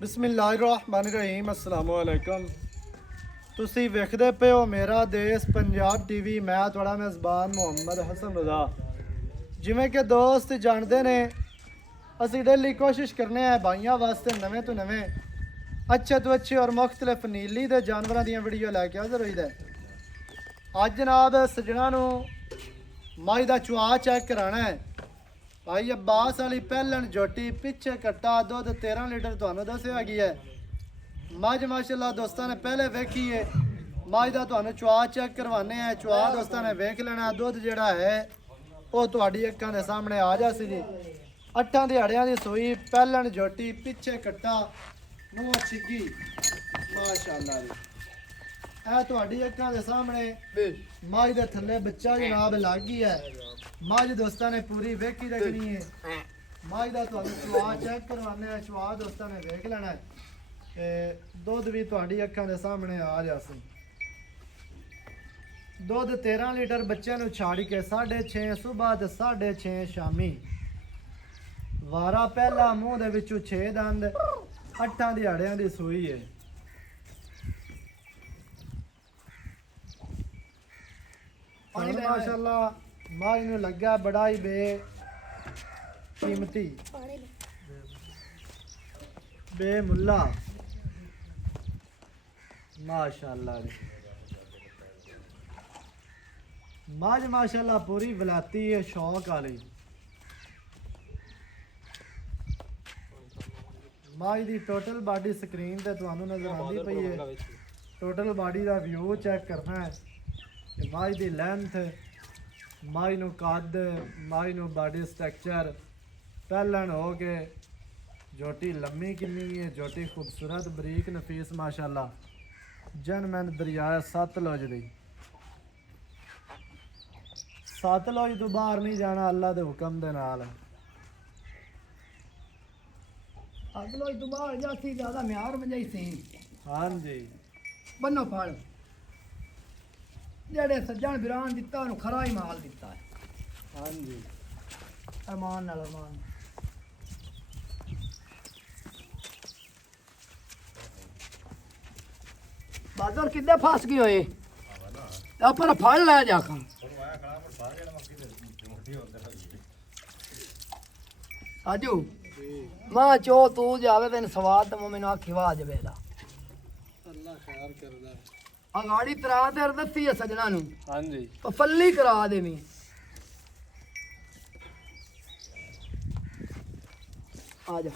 ਬਿਸਮਿਲ੍ਲਾਹਿਰਰਹਿਮਾਨਿਰਰਹੀਮ अस्सलाम वालेकुम। ਤੁਸੀਂ ਵੇਖਦੇ ਪਏ ਹੋ ਮੇਰਾ ਦੇਸ਼ ਪੰਜਾਬ ਟੀਵੀ। ਮੈਂ ਤੁਹਾਡਾ ਮੇਜ਼ਬਾਨ ਮੁਹੰਮਦ ਹਸਨ ਰਜ਼ਾ। ਜਿਵੇਂ ਕਿ ਦੋਸਤ ਜਾਣਦੇ ਨੇ, ਅਸੀਂ ਡੇਲੀ ਕੋਸ਼ਿਸ਼ ਕਰਨੇ ਆ ਭਾਈਆਂ ਵਾਸਤੇ ਨਵੇਂ ਤੋਂ ਨਵੇਂ ਅੱਛੇ ਤੋਂ ਅੱਛੇ ਔਰ ਮੁਖਤਲਿਫ ਨੀਲੀ ਦੇ ਜਾਨਵਰਾਂ ਦੀਆਂ ਵੀਡੀਓ ਲੈ ਕੇ ਹਾਜ਼ਰ ਹੋਈਦਾ। ਅੱਜ ਜਨਾਬ ਸੱਜਣਾ ਨੂੰ ਮਾਈ ਦਾ ਚੁਆ ਚੈੱਕ ਕਰਾਣਾ ਹੈ। भाई अब्बास वाली पहलन जोटी पिछे कट्टा दुध 13 लीटर ਤੁਹਾਨੂੰ ਦੱਸਿਆ ਗਿਆ ਹੈ। ਮੱਝ ਮਾਸ਼ਾਅੱਲਾ ਦੋਸਤਾਂ ਨੇ ਪਹਿਲੇ ਵੇਖੀ ਹੈ। ਮੱਝ ਦਾ ਤੁਹਾਨੂੰ ਚੁਆ ਚੈੱਕ ਕਰਵਾਨੇ ਆ। ਚੁਆ ਦੋਸਤਾਂ ਨੇ ਵੇਖ ਲੈਣਾ। ਦੁੱਧ ਜਿਹੜਾ ਹੈ ਉਹ ਤੁਹਾਡੀ ਅੱਖਾਂ ਦੇ ਸਾਹਮਣੇ ਆ ਜਾਸੀ ਜੀ। 8 ਦਿਹਾੜਿਆਂ ਦੀ ਸੂਈ ਪਹਿਲਣ ਜੋਟੀ ਪਿੱਛੇ ਕੱਟਾ ਨੂੰ ਛਿੱਗੀ ਮਾਸ਼ਾਅੱਲਾ ਜੀ। ਇਹ ਤੁਹਾਡੀ ਅੱਖਾਂ ਦੇ ਸਾਹਮਣੇ ਮੱਝ ਦੇ ਥੱਲੇ ਬੱਚਾ ਜਨਾਬ ਲੱਗ ਗਈ ਹੈ। ਮੱਝ ਦੋਸਤਾਂ ਨੇ ਪੂਰੀ ਵੇਖੀ ਰੱਖਣੀ ਹੈ। ਮੱਝ ਦਾ ਤੁਹਾਨੂੰ ਚੁਆ ਚੈੱਕ ਕਰਵਾਉਣਾ ਹੈ। ਚੁਆ ਦੋਸਤਾਂ ਨੇ ਵੇਖ ਲੈਣਾ ਹੈ ਤੇ ਦੁੱਧ ਵੀ ਤੁਹਾਡੀ ਅੱਖਾਂ ਦੇ ਸਾਹਮਣੇ ਆ ਜਾਸੀ। ਦੁੱਧ 13 ਲੀਟਰ ਬੱਚਿਆਂ ਨੂੰ ਛਾੜ ਕੇ 6:30 ਸਵੇਰ ਤੇ 6:30 ਸ਼ਾਮੀ। ਵਾਰਾ ਪਹਿਲਾ ਮੂੰਹ ਦੇ ਵਿੱਚੋਂ 6 ਦੰਦ 8 ਦਿਹਾੜਿਆਂ ਦੀ ਸੂਈ ਹੈ। माशाअल्लाह माँ इन्हें लगा बड़ा ही बे कीमती बेमुल्ला माशाअल्लाह। माज माशाअल्लाह पूरी वलाती है शौक वाली। माज दी टोटल बॉडी स्क्रीन ते तुहानू नजर आती पई है। टोटल बॉडी का व्यू चेक करना है। माई दी लेंथ, माई नू कद, माई नू बॉडी स्ट्रक्चर पहलन हो के जोटी लम्मी किन्नी है। जोटी खूबसूरत बरीक नफीस माशाअल्लाह। जनमैन दरिया सतलुज दी। सतलुज तो बाहर नहीं जाना अल्लाह दे हुक्म दे नाल। सतलुज तो बाहर जासी ज्यादा म्यार वजाई सी। हाँ जी बन्नो फड़ जेड़े सज्जन बिरान दिता उन्हें खरा ही माल दिता है। हाँ जी अरमान नाल अरमान बादल किदे फस गए होए पर फड़ लै जाखा आजू मां चो तू जावे तेन सवाद तो मैनू आखी आवाज वेला अल्लाह खैर करदा। अगाड़ी तरा ते दसी है सजना नू। हाँ जी फल्ली करा देवी आ जा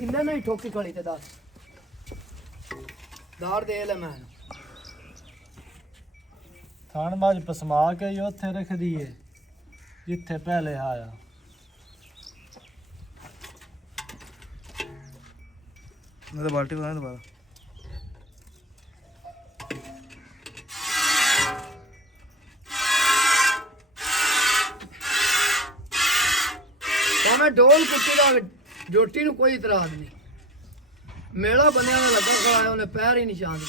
इन्ने नहीं ठोकी खड़ी ते दस दार दे ले मैं थान बाज पसमा के ही उत्थे रख दिए जिथे पहले आया। मैं तो बाल्टी बनाने दोबारा मैं ढोल कुत्ती का जोटी नू कोई इतराज नहीं। मेला बनिया में लगा खड़ा है उन्हें पैर ही निशान दी।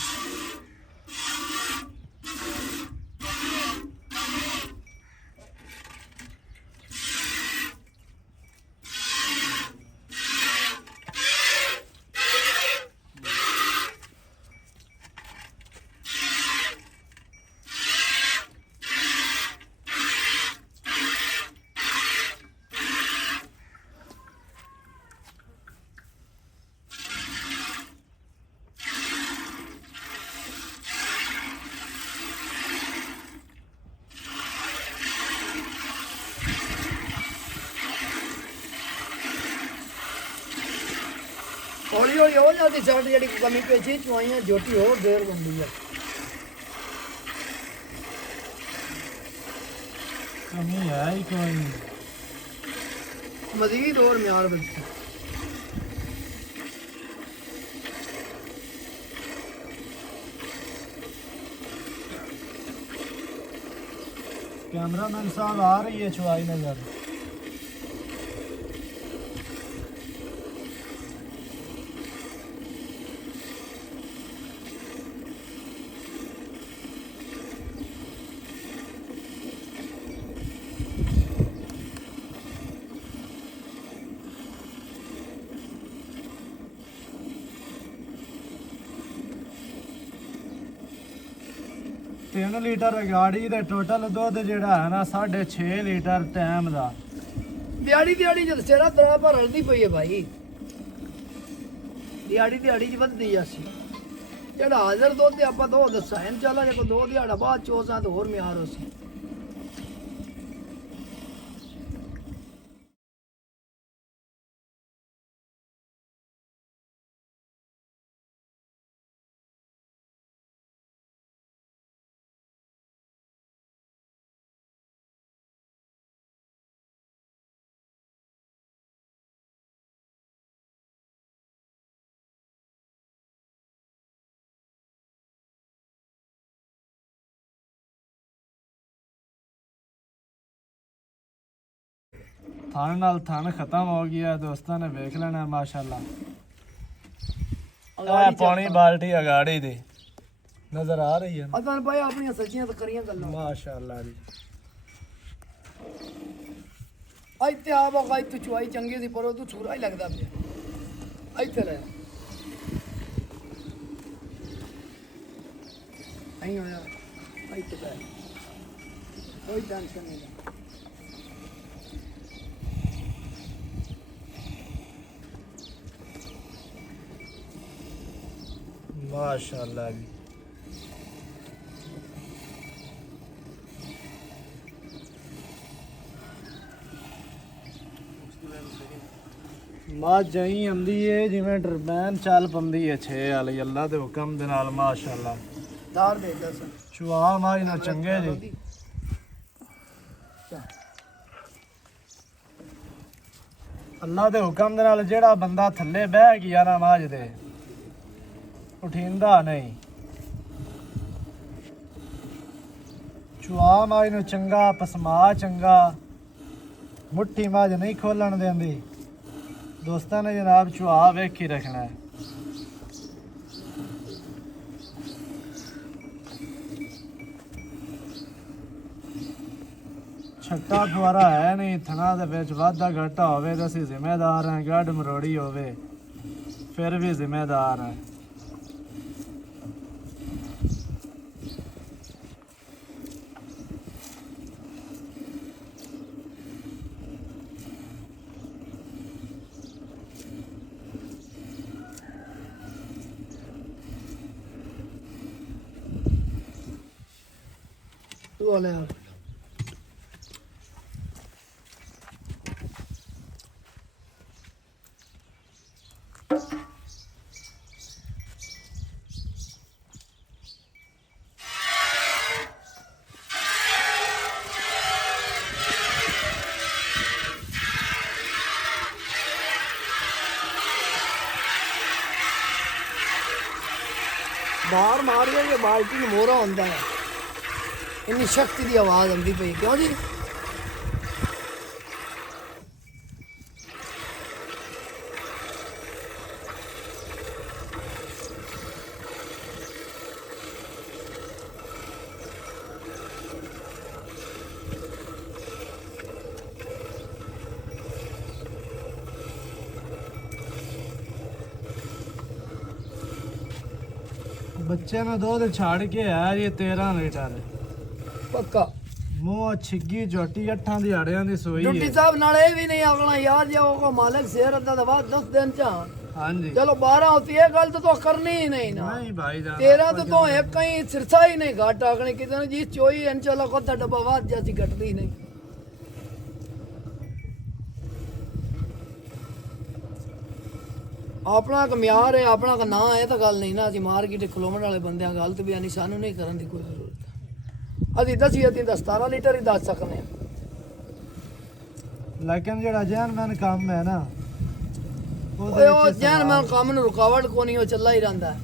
हौली हौली हो जाती शर्ट जी कमी पेची चुआइयां जोटी हो देर बनती है। कमी है ही कोई मजीद और म्यार बचती कैमरामैन साहब आ रही है चुवाई नजर। 3 ਲੀਟਰ ਗਾੜੀ ਦੇ ਟੋਟਲ ਦੁੱਧ ਜਿਹੜਾ ਹੈ ਨਾ 6.5 ਲੀਟਰ ਟਾਈਮ ਦਾ। ਦਿਹਾੜੀ ਜਦ ਸਿਰਾ ਤਰਾ ਪਰ ਰਲਦੀ ਪਈ ਹੈ ਭਾਈ। ਦਿਹਾੜੀ ਚ ਵੱਧਦੀ ਜਾਸੀ। ਜਿਹੜਾ ਹਾਜ਼ਰ ਦੁੱਧ ਤੇ ਆਪਾਂ ਦੋ ਦੱਸਾਂ ਇਨਸ਼ਾਅੱਲਾ ਜੇ ਕੋ 2 ਦਿਹਾੜਾ ਬਾਅਦ ਚੋਸਾਂ ਤੇ ਹੋਰ ਮਿਆਰ ਹੋਸੀ। ਥਣ ਨਾਲ ਥਣ ਖਤਮ ਹੋ ਗਿਆ ਦੋਸਤਾਂ ਨੇ ਵੇਖ ਲੈਣਾ ਮਾਸ਼ਾਅੱਲਾ। ਇਹ ਪਾਣੀ ਬਾਲਟੀ ਅਗਾੜੀ ਦੀ ਨਜ਼ਰ ਆ ਰਹੀ ਹੈ ਅਸਾਂ ਭਾਈ ਆਪਣੀਆਂ ਸੱਚੀਆਂ ਤੇ ਕਰੀਆਂ ਗੱਲਾਂ ਮਾਸ਼ਾਅੱਲਾ ਜੀ। ਇੱਥੇ ਆ ਬਗਾ ਇੱਥੇ ਚੁਆਈ ਚੰਗੀ ਸੀ ਪਰ ਉਹ ਤੂੰ ਛੁਰਾ ਹੀ ਲੱਗਦਾ ਪਿਆ। ਇੱਥੇ ਲੈ ਨਹੀਂ ਹੋਇਆ ਇੱਥੇ ਪੈ ਕੋਈ ਟੈਨਸ਼ਨ ਨਹੀਂ। माशाअल्लाह जी। मां जई आंदी है जिवें टरबैन चल पंदी है 6 वाली अल्लाह दे हुक्म दे नाल माशाअल्लाह। दार दे दस चुआ मां ना चंगे जी। अल्लाह दे हुक्म दे नाल जेड़ा बंदा थल्ले बह गया ना माज दे उठींदा नहीं। चुआ माज नूं चंगा पसमा चंगा मुट्ठी माज नहीं खोलन देंदी। दोस्तां ने जनाब चुआ वेखी रखना है। छट्टा फुआरा है नहीं थना दे विच वाधा घाटा होवे तां असीं जिम्मेदार हैं। गढ़ मरोड़ी होवे फिर भी जिम्मेदार हैं। तू वाले बाहर मारिया ये बाल्टी में मोरा होता है। इन्नी शक्ति की आवाज आती पई क्यों जी। बच्चे में दूध छाड़ के है ये 13 लीटर पक्का मूंह छिग्गी झोटी 8 दिहाड़ियां दी सोई ड्यूटी है। साहब नाले भी नहीं आगना यार जो को मालिक शेर अद्दा दवा 10 दिन चा हाँ जी चलो 12 होती है गल तो करनी ही नहीं ना। नहीं भाई जान 13 तो एक कहीं सिरसा ही नहीं घाट आगने कितने जी चोई इंशाल्लाह को डब्बा वाद जैसी घटती नहीं। अपना एक म्यार है अपना का ना है तो गल नहीं ना असं मार्केट खलोवन वाले बंद गलत भी नहीं सानू नहीं करने की कोई जरूरत। अभी 10 या 17 लीटर ही दस सकने। लेकिन जेड़ा जैनमैन काम है ना जैन मैं काम में रुकावट को नहीं चला ही रहा है।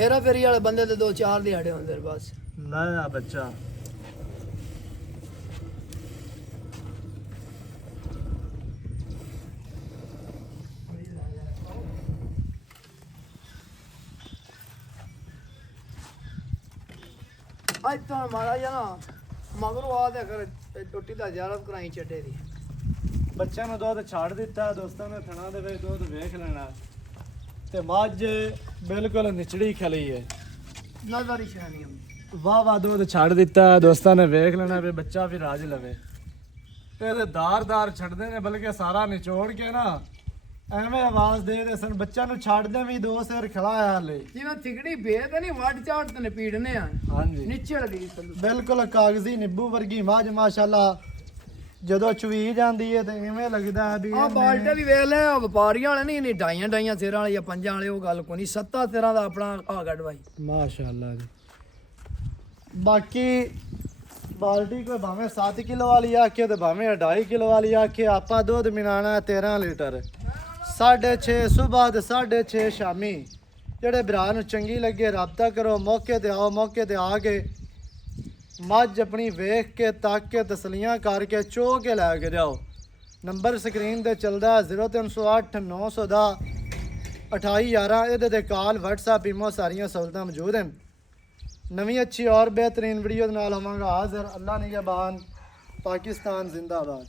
हेरा फेरी वाले बंदे तो 2-4 दिहाड़े होंगे बस। नया बच्चा आज तो हमारा या ना मगरू आ दे कर टुट्टी दा ज़ियारत कराई चट्टे दी। ਬੱਚਿਆਂ ਨੂੰ ਦੁੱਧ ਛੱਡ ਦਿੱਤਾ ਦੋਸਤਾਂ ਨੇ ਥਣਾ ਦੇ ਵਿੱਚ ਦੁੱਧ ਵੇਖ ਲੈਣਾ ਤੇ ਮੱਝ ਬਿਲਕੁਲ ਨਿਚੜੀ ਖਲੀ ਹੈ नजर ही शानी हम ਵਾਹ ਦੁੱਧ ਛੱਡ ਦਿੱਤਾ ਦੋਸਤਾਂ ਨੇ, ਵੇਖ ਲੈਣਾ ਵੀ ਬੱਚਾ ਵੀ ਰਾਜ ਲਵੇ। ਤੇ ਦਾਰ ਛੱਡਦੇ ਨੇ, ਬਲਕਿ ਸਾਰਾ ਨਿਚੋੜ ਕੇ ਨਾ ਐਵੇਂ ਆਵਾਜ਼ ਦੇ ਸਨ। ਬੱਚਾ ਨੂੰ ਛੱਡਦੇ ਵੀ ਦੋ ਸਿਰ ਖੜਾਇਆ ਹਾਲੇ, ਜਿਵੇਂ ਥਿਕੜੀ ਭੇਦ ਨਹੀਂ ਵੱਡ ਝਾੜ ਤੇ ਪੀੜਨੇ ਆ। ਹਾਂਜੀ ਨਿਚੜ ਗਈ ਥੱਲੇ। ਬਿਲਕੁਲ ਕਾਗਜ਼ੀ ਨਿੱਬੂ ਵਰਗੀ ਮੱਝ ਮਾਸ਼ਾਅੱਲਾ। ਜਦੋਂ ਚੁਵੀ ਜਾਂਦੀ ਹੈ ਤੇ ਇਵੇਂ ਲੱਗਦਾ ਹੈ ਵੀ ਆ ਬਾਲਟੇ ਵੀ ਵੇਖ ਲੈ, ਆ ਵਪਾਰੀਆਂ ਵਾਲੇ ਨਹੀਂ ਡਾਈਆਂ ਸਿਰਾਂ ਵਾਲੇ ਜਾਂ ਪੰਜਾਂ ਵਾਲੇ, ਉਹ ਗੱਲ ਕੋਈ ਨਹੀਂ। 7 ਸਿਰਾਂ ਦਾ ਆਪਣਾ ਆ ਗੱਡ ਬਾਈ ਮਾਸ਼ਾਅੱਲਾ ਜੀ। ਬਾਕੀ ਬਾਲਟੀ ਕੋਈ ਭਾਵੇਂ 7 ਕਿਲੋ ਵਾਲੀ ਆਖੇ ਤੇ ਭਾਵੇਂ 2.5 ਕਿਲੋ ਵਾਲੀ ਆਖੇ, ਆਪਾਂ ਦੁੱਧ ਮਿਲਾਣਾ 13 ਲੀਟਰ। 6:30 ਸਵੇਰ ਤੇ 6:30 ਸ਼ਾਮੀ। ਜਿਹੜੇ ਭਰਾ ਨੂੰ ਚੰਗੀ ਲੱਗੇ ਰਾਬਤਾ ਕਰੋ, ਮੌਕੇ ਤੇ ਆਓ, ਮੌਕੇ ਤੇ ਆ ਕੇ ਮੱਝ ਆਪਣੀ ਵੇਖ ਕੇ ਤੱਕ ਕੇ ਤਸਲੀਆਂ ਕਰਕੇ ਚੋ ਕੇ ਲੈ ਕੇ ਜਾਓ। ਨੰਬਰ ਸਕਰੀਨ ਤੇ ਚੱਲਦਾ 0308 910 2811। ਇਹਦੇ ਤੇ ਕਾਲ WhatsApp ਈਮੋ ਸਾਰੀਆਂ ਸਹੂਲਤਾਂ ਮੌਜੂਦ ਹਨ। ਨਵੀਂ ਅੱਛੀ ਔਰ ਬਿਹਤਰੀਨ ਵੀਡੀਓ ਦੇ ਨਾਲ ਹੋਵਾਂਗਾ ਹਾਜ਼ਰ। ਅੱਲਾ ਨਿਗਹਬਾਨ। ਪਾਕਿस्तान जिंदाबाद।